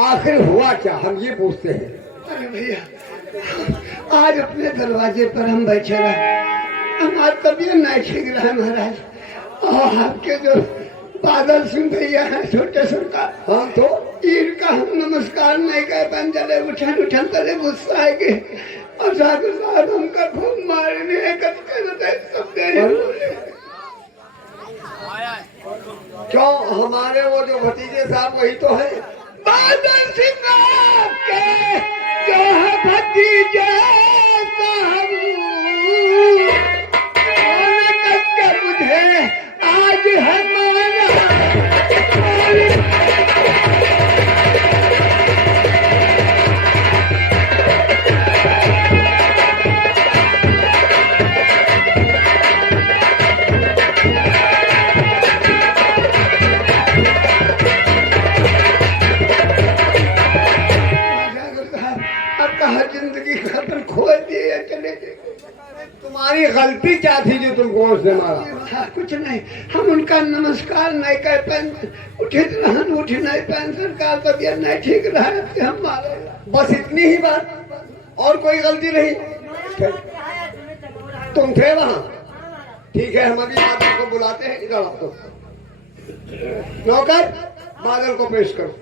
आखिर हुआ क्या, हम ये पूछते हैं। अरे भैया, आज अपने दरवाजे पर हम बैठे रहे, हमारी तबीयत नहीं ठीक रहा महाराज। और आपके जो बादल सिंह भैया है छोटे सरकार, हाँ तो इनका हम नमस्कार नहीं कर पाए, जले उठन उठन तले गुस्सा आएंगे और साधु साहब हमका खूब मारने करते सब क्यों, हमारे वो जो भतीजे साहब वही तो है बादल सिंह आपके जो है भतीजे साहब, करके मुझे आज है माना। जिंदगी खत्म खोल दिए चले गए। तुम्हारी गलती क्या थी जो तुमको उसने मारा? कुछ नहीं, हम उनका नमस्कार नहीं कर पाए, उठे उठ नहीं पाए, सरकार तबीयत नहीं ठीक रहा, हम मारे। बस इतनी ही बात, और कोई गलती नहीं? तुम थे वहाँ? ठीक है, हम अभी बादल को बुलाते हैं, इधर आपको नौकर बादल को पेश करो।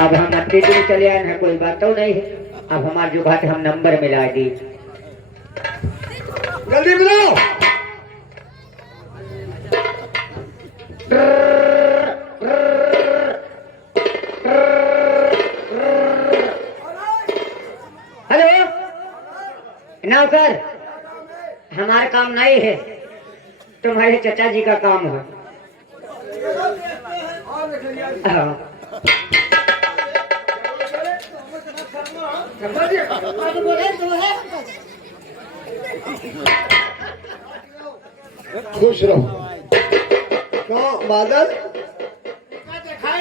अब हम अट्टी दिन चले आए हैं, कोई बात तो नहीं है। अब हमारे जो बात हम नंबर मिला दी, जल्दी मिलाओ। हेलो नौकर, हमारा काम नहीं है, तुम्हारे चाचा जी का काम है। हाँ। खुश रहो। क्यों बादल? हाँ,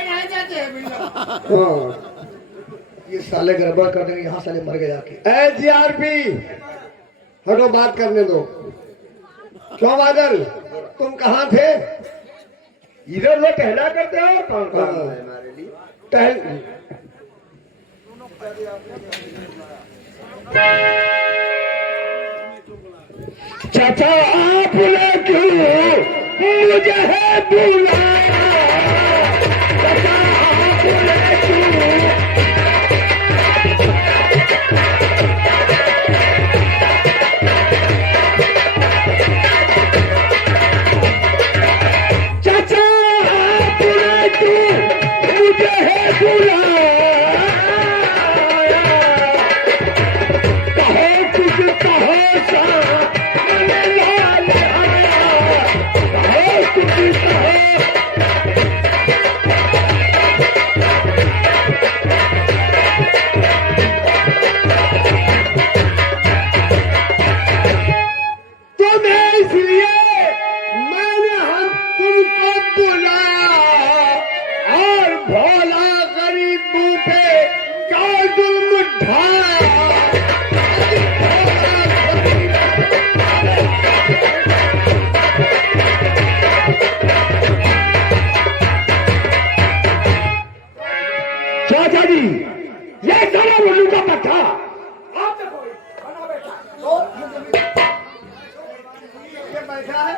ये साले गड़बड़ कर देंगे, यहाँ साले मर गए आके। जीआरपी हटो, बात करने दो। क्यों बादल, तुम कहाँ थे? इधर वो टहला करते हो, कौन कौन है हमारे लिए टहल। चाचा आपने क्यों मुझे है बुलाया, चाचा आपने क्यों। चाचा आपने क्यों मुझे है बुलाया, कहो कुछ कहो सा चाचा जी, ये सारा उल्लू का पट्टा आप देखो, ये बैठा है,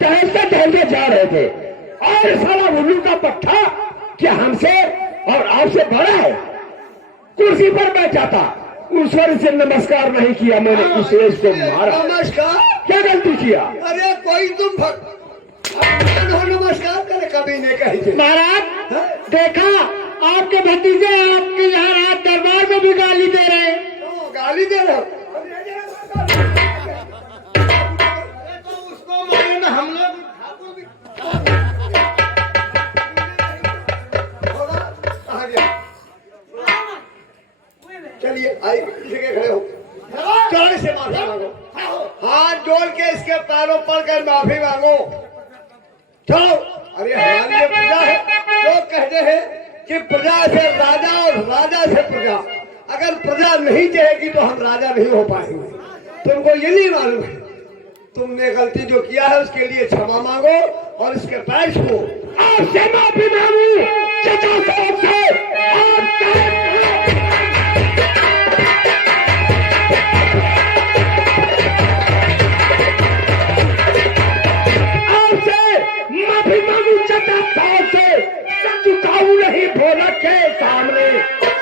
टहलते टहलते जा रहे थे और सारा उल्लू का पट्टा क्या हमसे और आपसे बड़ा है? कुर्सी पर बैठा था, उस पर से नमस्कार नहीं किया, मैंने उस एज को मारा। नमस्कार क्या गलती किया? अरे कोई तुम नमस्कार करे कभी नहीं कही। महाराज देखा, आपके भतीजे आपके यहाँ रात दरबार में भी गाली दे रहे हैं। गाली दे रहे हो। तो उसको मारे ना हम लोग ठाकुर भी होगा, कहाँ गया? चलिए आई इसी के खड़े हो, चौड़े से माफी मांगो, हाथ जोड़ के इसके पैरों पड़कर माफी मांगो। चलो, अरे हमारी ये प्रजा है, लोग कहते हैं कि प्रजा से राजा और राजा से प्रजा, अगर प्रजा नहीं चाहेगी तो हम राजा नहीं हो पाएंगे। तुमको ये नहीं मालूम है, तुमने गलती जो किया है उसके लिए क्षमा मांगो और इसके पैर छुओ। आपसे माफी मांगू चचा साहब से, माफी मांगू चचा साहब से, सर झुकाऊ नहीं भोलक के सामने,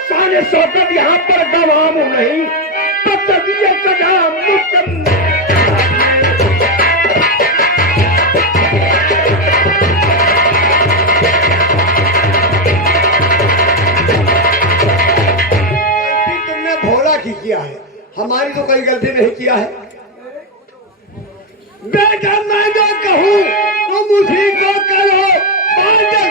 सारे शौकत यहाँ पर गवामू नहीं, पत्तदिए सजा मुक्त। तुमने भोला की किया है, हमारी तो कोई गलती नहीं किया है। बेटा मैं जो कहूँ तुम उसी को करो, मैं जो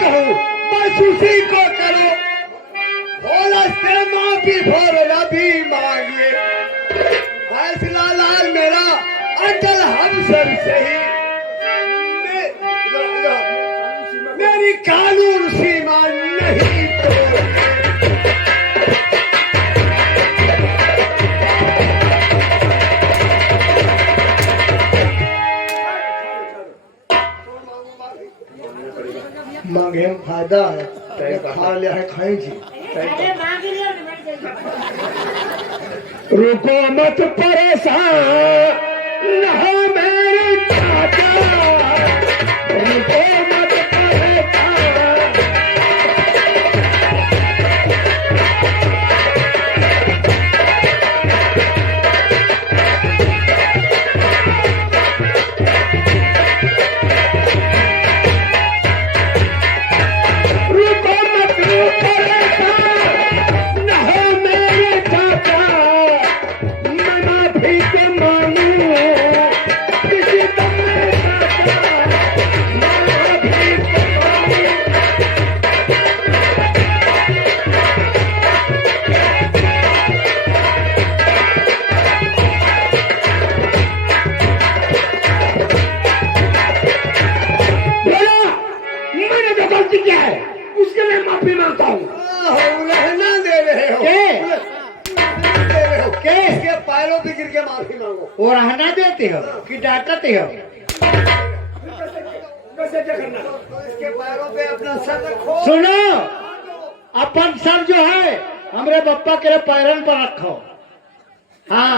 कहूँ बस उसी को करो। भोला से माफी भोला भी मांगिए, फैसला लाल मेरा अटल हम सब से ही, मेरी कानून सीमा नहीं तोड़े। मांगे में फायदा है, खा लिया है खाई जी। रुको मत परेशान न हो मेरे चाचा, रुको मत परेशान। रुको मत परेशान न हो मेरे चाचा, मैं माफी के मांगू किसी दम में चाचा, मैं माफी के मांगू। बोला मैंने जो गलती किया है उसके लिए माफी मांगता हूँ। रहना दे रहे हो, के? दे रहे हो के? इसके पैरों पे गिर के माफी मांगो। वो रहना देते हो कि डांटते हो? तो इसके पैरों पे अपना सर रखो। सुनो, अपन सर जो है हमरे बप्पा के पैरन पर रखो। हाँ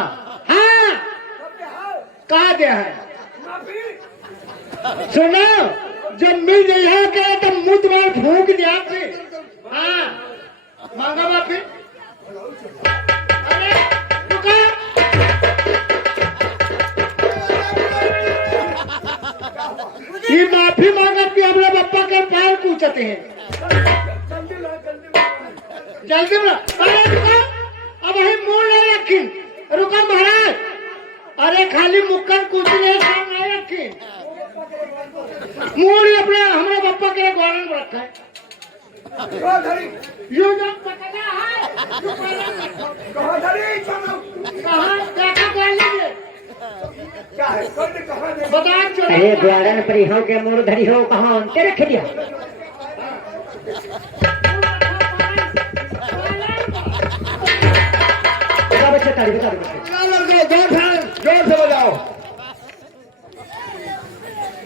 हाँ, कहा गया है? सुनो, जब मिल जाए के तो मुंह तुम्हारे फूक दिया से। हाँ, मांगा माफी। अरे रुका, ये माफी मांगा कि हमरे बप्पा के पैर पूछते हैं। जल्दी बोला, अरे रुका, अब वही मुंह नहीं रखी। रुका महाराज, अरे खाली मुक्कन कुछ नहीं, काम नहीं रखी। मुंह अपने हमारे बप्पा के गौरन में रखा है। यो जब पकड़ा है कहाँ देखा कर लीजिए, बता चलो। अरे द्वारन पर हो के मोर धरी हो कहाँ अंते रख दिया। बच्चे ताली बता जोर से बजाओ।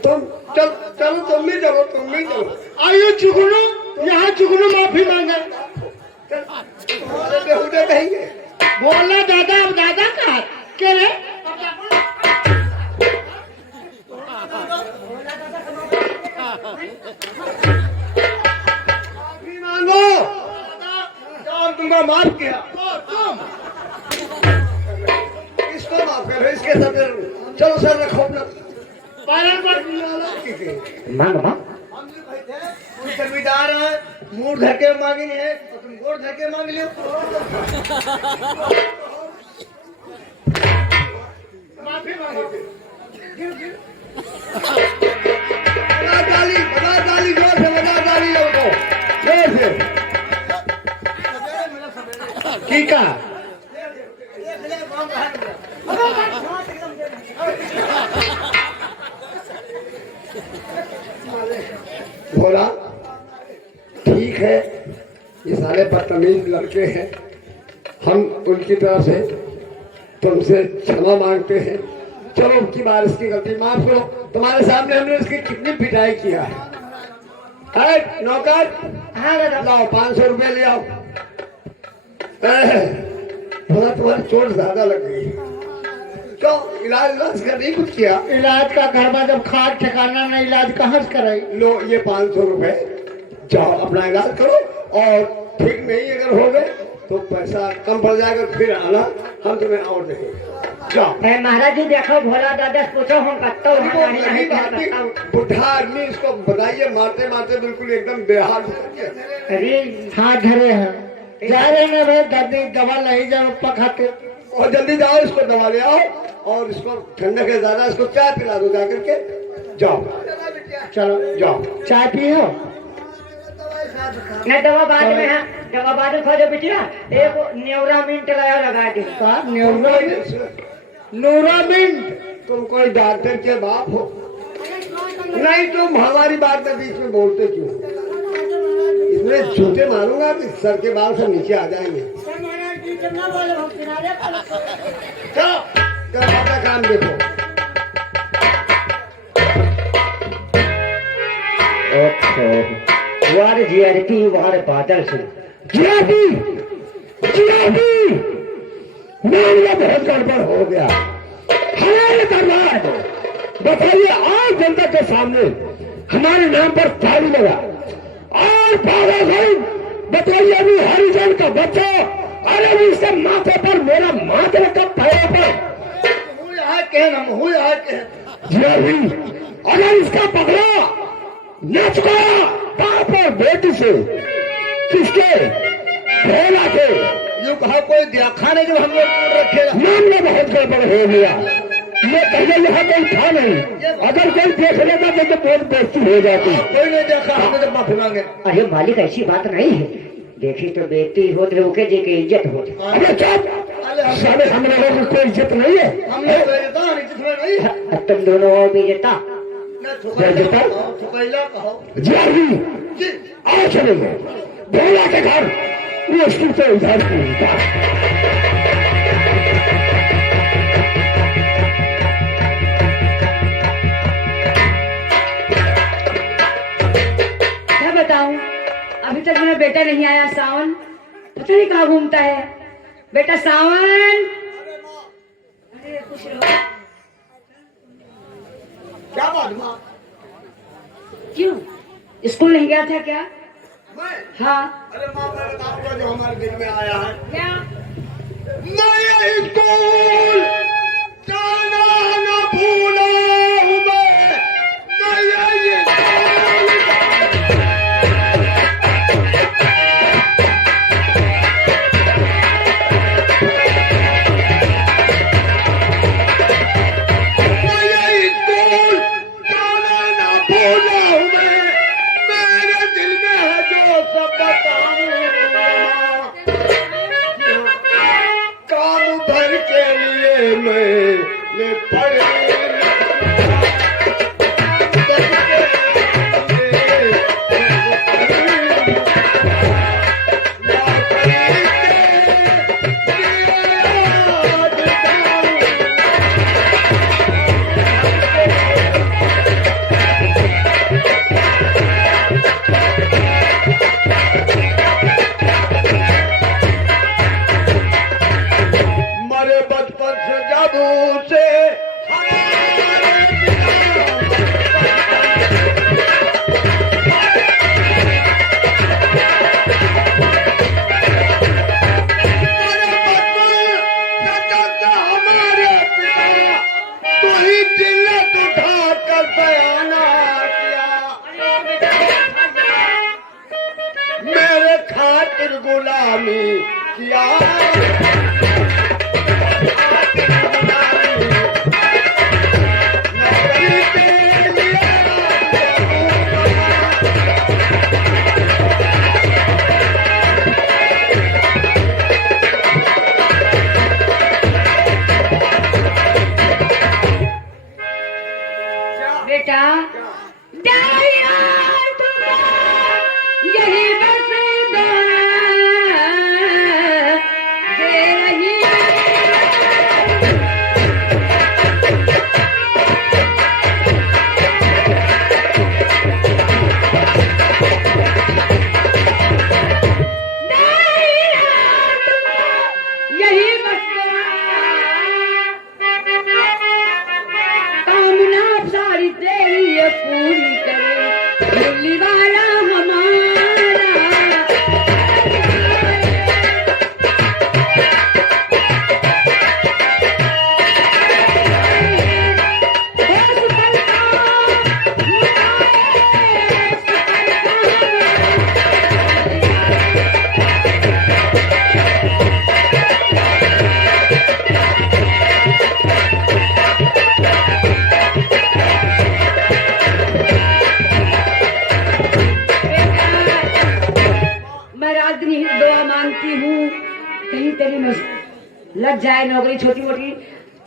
तुम चलो, तुम भी चलो, तुम भी चलो। आइयो चुगनू, यहाँ चुगनू माफी मांगा। बेहुदे कहेंगे। बोला दादा, अब दादा कहा के रे? माफी मांगो, जान तुमको माफ किया। तुम इसको माफ करो, इसके सर चलो सर रखो। पैरन पर मांग मांग हम जो भाई थे कोई जमींदार है मुंह धर के मांगी है तो तुम गोड़ धर के मांग लियो माफी मांगो बजा ताली जोर से बजा ताली उनको जोर से ठीक है बोला ठीक है, ये सारे बदतमीज लड़के हैं, हम उनकी तरफ से तुमसे क्षमा मांगते हैं। चलो उनकी बार इसकी गलती माफ करो। तुम्हारे सामने हमने इसकी कितनी पिटाई किया है। नौकर, हाँ दादा लाओ 500 रुपये ले आओ। थोड़ा तुम्हारी चोट ज्यादा लग गई, तो इलाज का नहीं कुछ किया। इलाज का घर में जब खाद ठिकाना नहीं, इलाज कहाँ से कराई। लो ये 500 रुपए, जाओ अपना इलाज करो, और ठीक नहीं अगर हो गए तो पैसा कम पड़ जाएगा, फिर आना, हम तुम्हें और देंगे। जाओ। महाराज जी देखो भोला दादा से पूछो हम कत्तो वो नहीं बाती, बुढ़ा आदमी, इसको बताइए, मारते मारते बिल्कुल एकदम बेहाल हो गया। अरे हाथ धरे हैं, जा रहे हैं भाई, दादी दवा नहीं जाओ पखाते। और जल्दी जाओ, इसको दवा ले आओ, और इसको ठंडक है ज्यादा, इसको चाय पिला दो जाकर के। जाओ चलो जाओ। चाय पियो। नहीं दवा बाद में है, दवा बाद में खोजो बिटिया, एक न्यूरा मिंट लगा दी। का नूरामिंट, तुम कोई डॉक्टर के बाप हो? नहीं, तुम हमारी बात में बीच में बोलते क्यों? इसमें झूठे मारूंगा कि सर के बाल से नीचे आ जाएंगे। चलो अपना काम देखो। वार जियारती वार बादल से जियादी मामला बहुत गड़बड़ हो गया। हमारे दरबार बताइए, आज जनता के सामने हमारे नाम पर ताली लगा, और बाबा साहब बताइए, अभी हरिजन का बच्चा, अरे इसके माथे पर मेरा माथ रखा, पैरों पर जियादी, अगर इसका पकड़ा न चुकाया बाप और बेटी से, किसके भोला के, यूँ कहा कोई देखा नहीं, जब हम लोग रखेगा। मामला बहुत गड़बड़ हो गया। ये पहले यहाँ कोई था नहीं, अगर कोई देख लेता तो बहुत बेइज्जती हो जाती। कोई नहीं देखा, हमने जब माफी मांगे। अरे मालिक ऐसी बात नहीं है, देखी तो बेटी हो रोके जी की इज्जत हो। अरे चुप, साले हम लोगों की कोई इज्जत नहीं है। हमने तो ये तो नहीं, जिसमें नहीं तुम दोनों और भी जेता जियादी आओ चलेंगे भोला के घर, वो उसकी तो उधार की था। क्या बताऊं, अभी तक मेरा बेटा नहीं आया। सावन पता नहीं कहाँ घूमता है। बेटा सावन, अरे खुश रहो। क्या बात माँ? क्यों स्कूल नहीं गया था क्या? मैं? हाँ। अरे माँ, मेरे बाप का जो हमारे दिल में आया है, क्या? मैं स्कूल जाना न भूला हूँ मैं ये स्कूल जाना न भूला हूँ मैं, मेरे दिल में है जो सब बताऊँ। काम भर के लिए नौकरिया नौकरी के लिए बेटा डालिया तुमने यही बस दे रही डालिया तुमने यही बस कामना सारी तेरी ये पूरी करे दिल्ली वाला हमारा बस बनता मैं रात दिन यही दुआ मांगती हूँ कहीं तेरी में लग जाए नौकरी, छोटी मोटी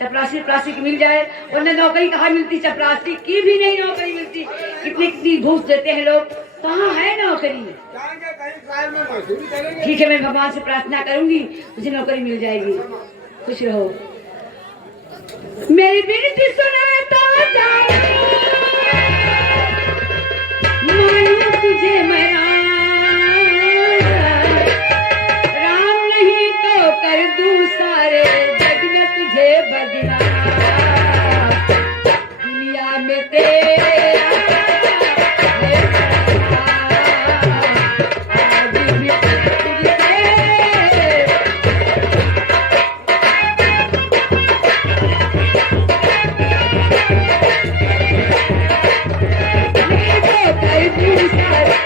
चपरासी प्लासी की मिल जाए। वरना नौकरी कहाँ मिलती, चपरासी की भी नहीं नौकरी मिलती। कितनी कितनी घूस देते हैं लोग, कहाँ है नौकरी। जाएंगे कहीं ट्रायल में मजदूरी करेंगे। ठीक है, मैं भगवान से प्रार्थना करूंगी मुझे नौकरी मिल जाएगी। खुश रहो। मेरी विनती सुना तो जाओ, मानूं तुझे मैं राम नहीं तो कर दूं सारे जग में तुझे बदला। दुनिया में तेरा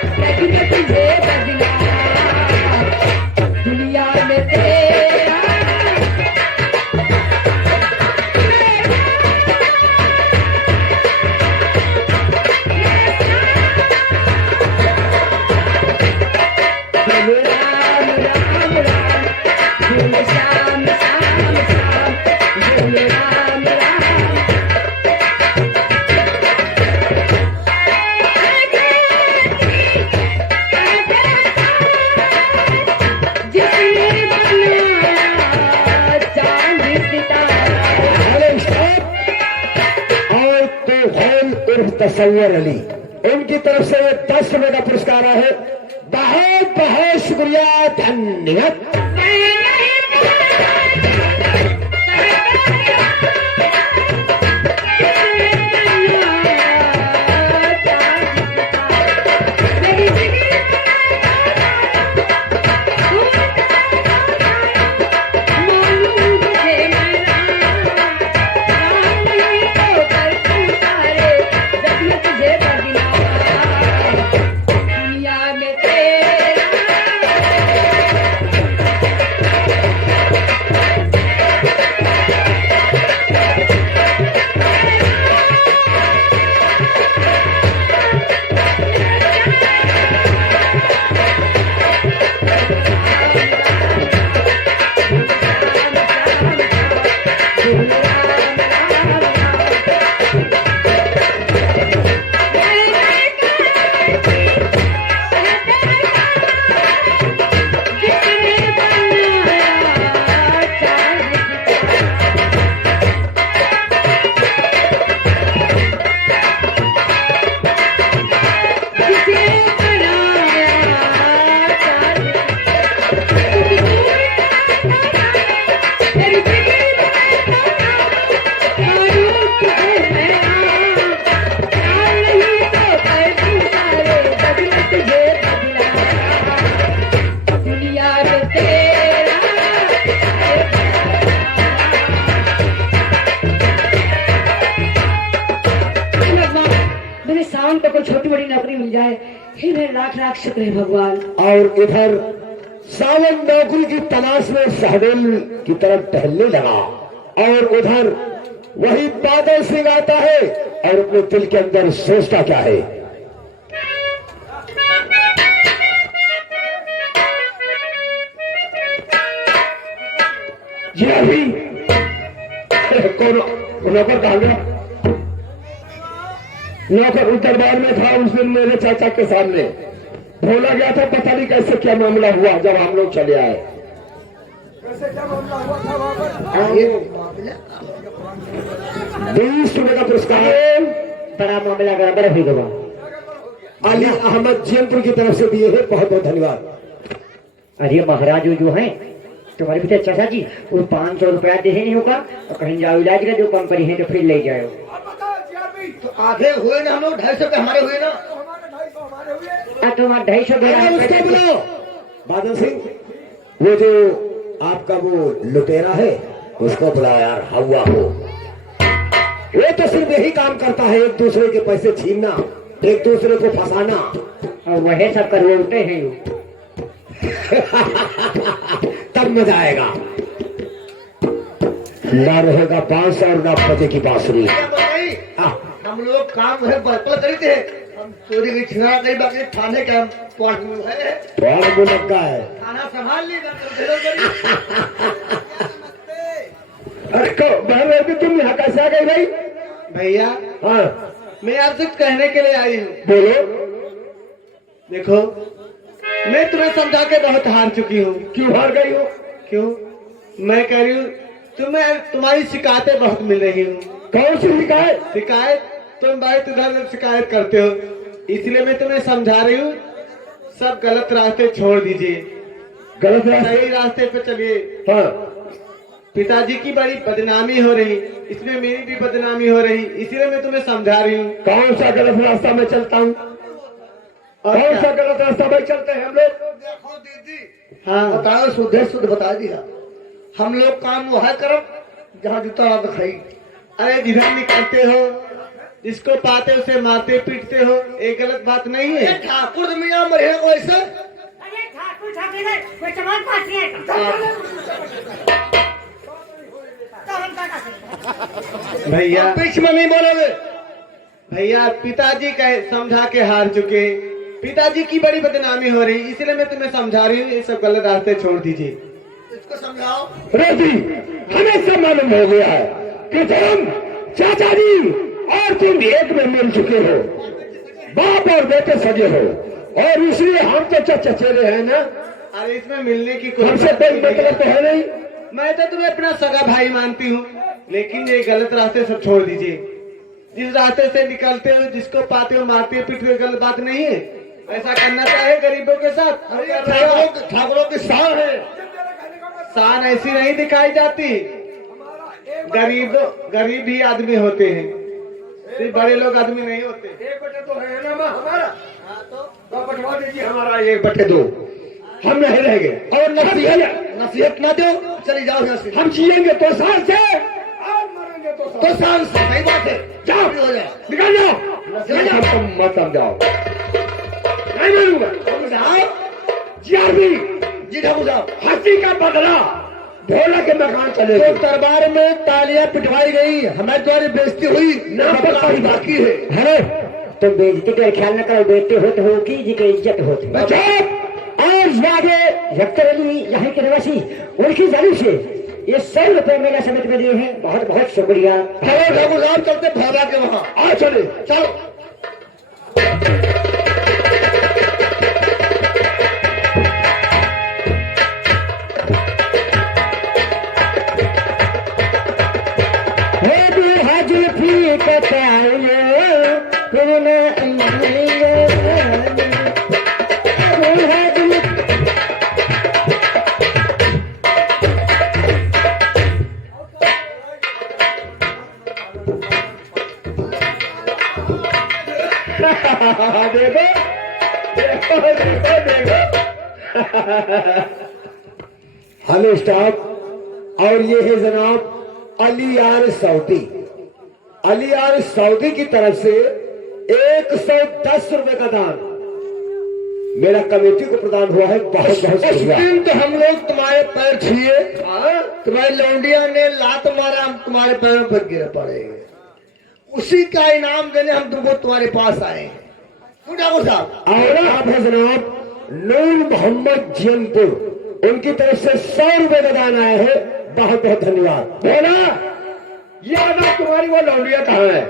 आज भी तुझसे दुनिया में तेरा राम राम राम श्याम श्याम श्याम राम राम जिसने बनाया चांद सितारा। और तूफान उर्फ तसव्वुर अली, उनकी तरफ से ये 10 रुपए का पुरस्कार है। बहुत बहुत शुक्रिया, धन्यवाद। दुनिया में तेरा और इधर सावन नौकरी की तलाश में सहडेल की तरफ टहलने लगा और उधर वही बादल सिंह आता है और अपने दिल के अंदर सोचता क्या है। जी अभी कौन नौकर कहा गया? नौकर उस दरबार में था उस दिन मेरे चाचा के सामने भोला गया था। पता नहीं कैसे क्या मामला हुआ जब हम लोग चले आए। 20 रुपए का पुरस्कार बड़ा मामला बराबर भी गवा अली अहमद जयपुर की तरफ से दिए हैं। बहुत बहुत धन्यवाद। अरे महाराज जो है तुम्हारे पिता चाचा जी वो 500 रुपया दे नहीं होगा और कहीं जाओ इलाज का जो कम करी है तो फिर ले जाओ। तो आधे हुए ना, हम लोग 250 रुपये हमारे हुए ना। तुम्हारा 250 दे रहा है। उसको बुलाओ बादल सिंह, वो जो आपका वो लुटेरा है उसको बुलाओ यार। हवा हो वो तो सिर्फ यही काम करता है, एक दूसरे के पैसे छीनना, एक दूसरे को फंसाना और वही सब करवोटे हैं। तब मजा आएगा। ना रहेगा बांस और ना बजे की बांसुरी। क्या बताई? हम लोग काम है बर्तन करी थे, हम चोरी की छिना करी, बाकी थाने का पॉइंट है, बहुत मुनक्का है। थाना संभाल ली। अरे बहन तुम यहाँ कैसे आ गई भाई? भैया हाँ मैं आपसे कहने के लिए आई हूँ। बोलो। देखो मैं तुम्हें समझा के बहुत हार चुकी हूँ। क्यों हार गई हो? क्यों? मैं कह रही हूँ तुम्हारी शिकायतें बहुत मिल रही हूँ। कौन सी शिकायत? शिकायत तुम भाई तुधर शिकायत करते हो, इसलिए मैं तुम्हें समझा रही हूँ। सब गलत रास्ते छोड़ दीजिए, गलत रास्ते? सही रास्ते पे चलिए। हाँ पिताजी की बड़ी बदनामी हो रही, इसमें मेरी भी बदनामी हो रही, इसलिए मैं तुम्हें समझा रही हूँ। कौन सा गलत रास्ता में चलता हूँ? कौन सा गलत रास्ता में चलते हैं हम लोग? देखो दीदी, हाँ बताओ, शुद्ध बता दिया। हम लोग काम वो है करब जहाँ जूता ना दिखाई। अरे जिधर निकलते हो जिसको पाते उसे मारते पीटते हो, ये गलत बात नहीं है। ठाकुर मियाँ मरे को ऐसे भैया बीच में नहीं बोलोगे। भैया पिताजी कहे समझा के हार चुके, पिताजी की बड़ी बदनामी हो रही, इसलिए मैं तुम्हें समझा रही हूँ। ये सब गलत रास्ते छोड़ दीजिए, इसको समझाओ। रेडी हमें सब मालूम हो गया है कि तुम चाचा जी और तुम एक में मिल चुके हो, बाप और बेटे सगे हो, और इसलिए हम तो चचेरे हैं ना। अरे इसमें मिलने की कोई हमसे कोई मतलब तो है नहीं। मैं तो तुम्हें अपना सगा भाई मानती हूँ, लेकिन ये गलत रास्ते सब छोड़ दीजिए। जिस रास्ते से निकलते हो जिसको पाते हो मारते हो पीटते हो, गलत बात नहीं है। ऐसा करना चाहे गरीबों के साथ। ठाकुरों की शान है। शान ऐसी नहीं दिखाई जाती। गरीब भी आदमी होते हैं, सिर्फ बड़े लोग आदमी नहीं होते। 1/2 तो है ना हमारा, तो बंटवा दीजिए हमारा 1/2। हम नहीं रहेंगे और नसीहत ना दो, चली जाओ यहाँ से। हम जिएंगे तो शान से और मरेंगे तो शान से। सही बात है, जाओ हो जाए। निकल जाओ, तुम मत समझाओ। नहीं मानूंगा। जी ठाकुर साहब, हंसी का बदला भोला के मकान चले तो दरबार में तालियां पिटवाई गई, हमारे द्वारा बेइज्जती हुई, ना पता बाकी है। अरे तुम बेइज्जती का ख्याल न करो, बेटे होते हो की जी की इज्जत होती। आज आगे रखते रही यहाँ के निवासी उनकी जानी से ये 100 रुपए मेरा समित में दिए हैं। बहुत बहुत शुक्रिया। चलो ठाकुर साहब चलते भोला के वहाँ। आ चले चलो। हेलो स्टाफ, और ये है जनाब अली यार सऊदी। अली यार सऊदी की तरफ से 110 रुपए का दान। मेरा कमेटी को प्रदान हुआ है, बहुत बहुत उस शुक्रिया। दिन तो हम लोग तुम्हारे पैर छुए, तुम्हारी लौंडिया ने लात मारा, हम तुम्हारे पैरों पर गिर पड़े। उसी का इनाम देने हम तुमको तुम्हारे पास आए हैं। ठाकुर साहब और आप है जनाब नूर मोहम्मद जियनपुर, उनकी तरफ से 100 रुपए का दान आए हैं, बहुत बहुत धन्यवाद। बोला ये आना तुम्हारी वो लौंडिया कहाँ है?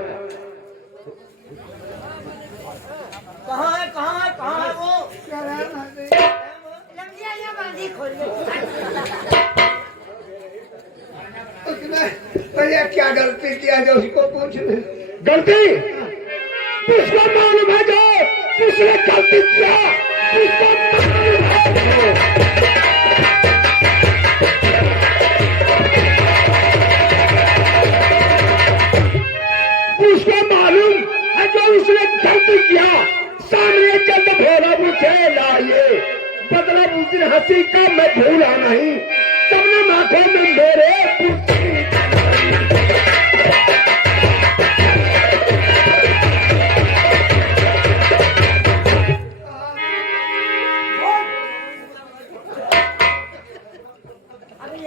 कहाँ है कहाँ है कहाँ है वो? लंगिया या बांधी खोल भैया क्या गलती किया जो उसको पूछ ले। गलती उसको मालूम है, जो उसने गलती किया उसको मालूम है, उसको मालूम है जो उसने गलती किया। सामने चंद भोला मुझे लाइए, बदला उस दिन हंसी का मैं भूला नहीं, सबने आंखों में मेरे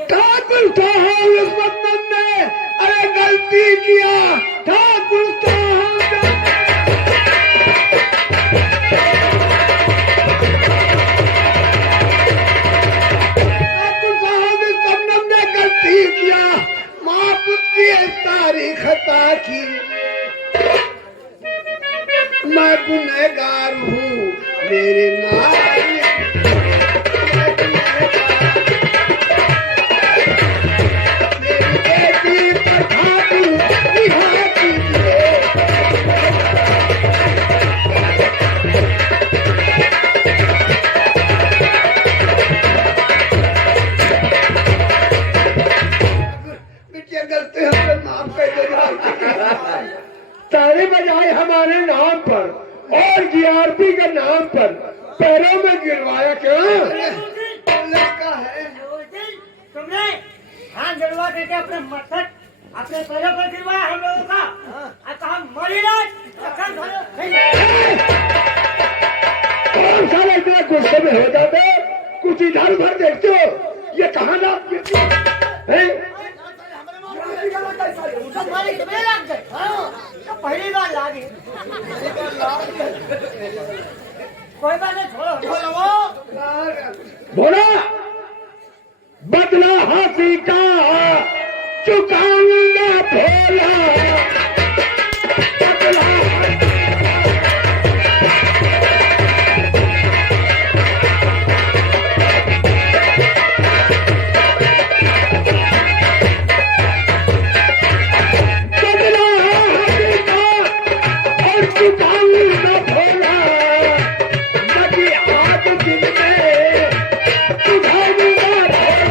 ठाकुर साहब इस बंदन ने अरे गलती किया, ठाकुर साहब इस बंदन ने गलती किया, माँ पुत्र की सारी खता की। मैं गुनहगार हूँ मेरे नाम, गलती हमसे माफ कर दो। तारे बजाए हमारे नाम पर और जीआरपी के नाम पर पैरों में गिरवाया क्यों? लड़का है तुमने हाथ जलवा करके अपने मस्तक अपने पैरों पर गिरवाया हम लोगों का। और कहा मरीराज कौन साला इतना गुस्से में हो जाते, कुछ इधर उधर देखते हो, ये कहाँ ना है? पहली बार लागे कोई बात नहीं, छोड़ो बोला बदला हाथी का चुकाऊंगा भोला, बदला चुकाऊंगा भोला, नदी आग दिन में चुकाऊंगा भोला।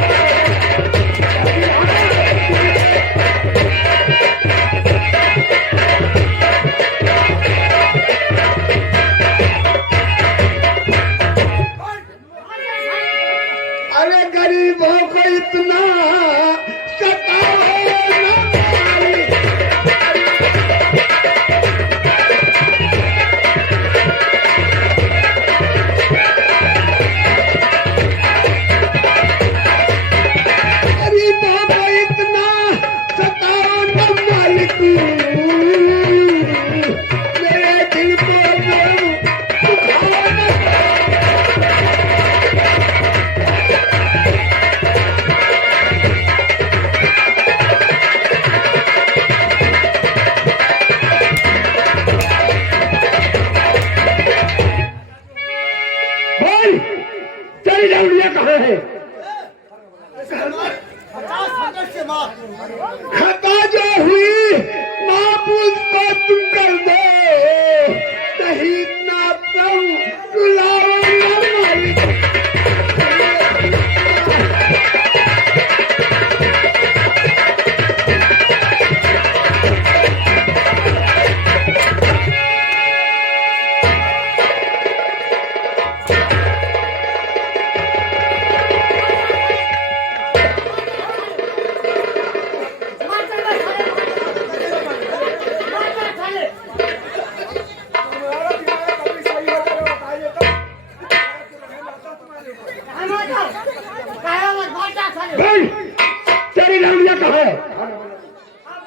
लौंडिया कहाँ है?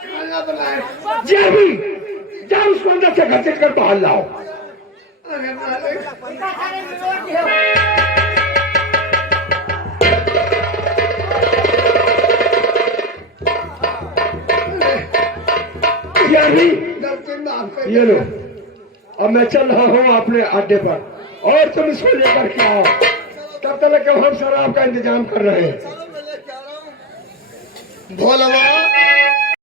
खाना बनाए। जी अभी जाओ उसको अंदर से घर से कर बाहर लाओ। अरे मालिक, इनका सारे मिलोड़ दियो। जी अभी गलती माफ कर। ये लो, अब मैं चल रहा हूँ अपने अड्डे पर और तुम इसको लेकर के आओ। तब तक हम शराब का इंतजाम कर रहे हैं। भोलवा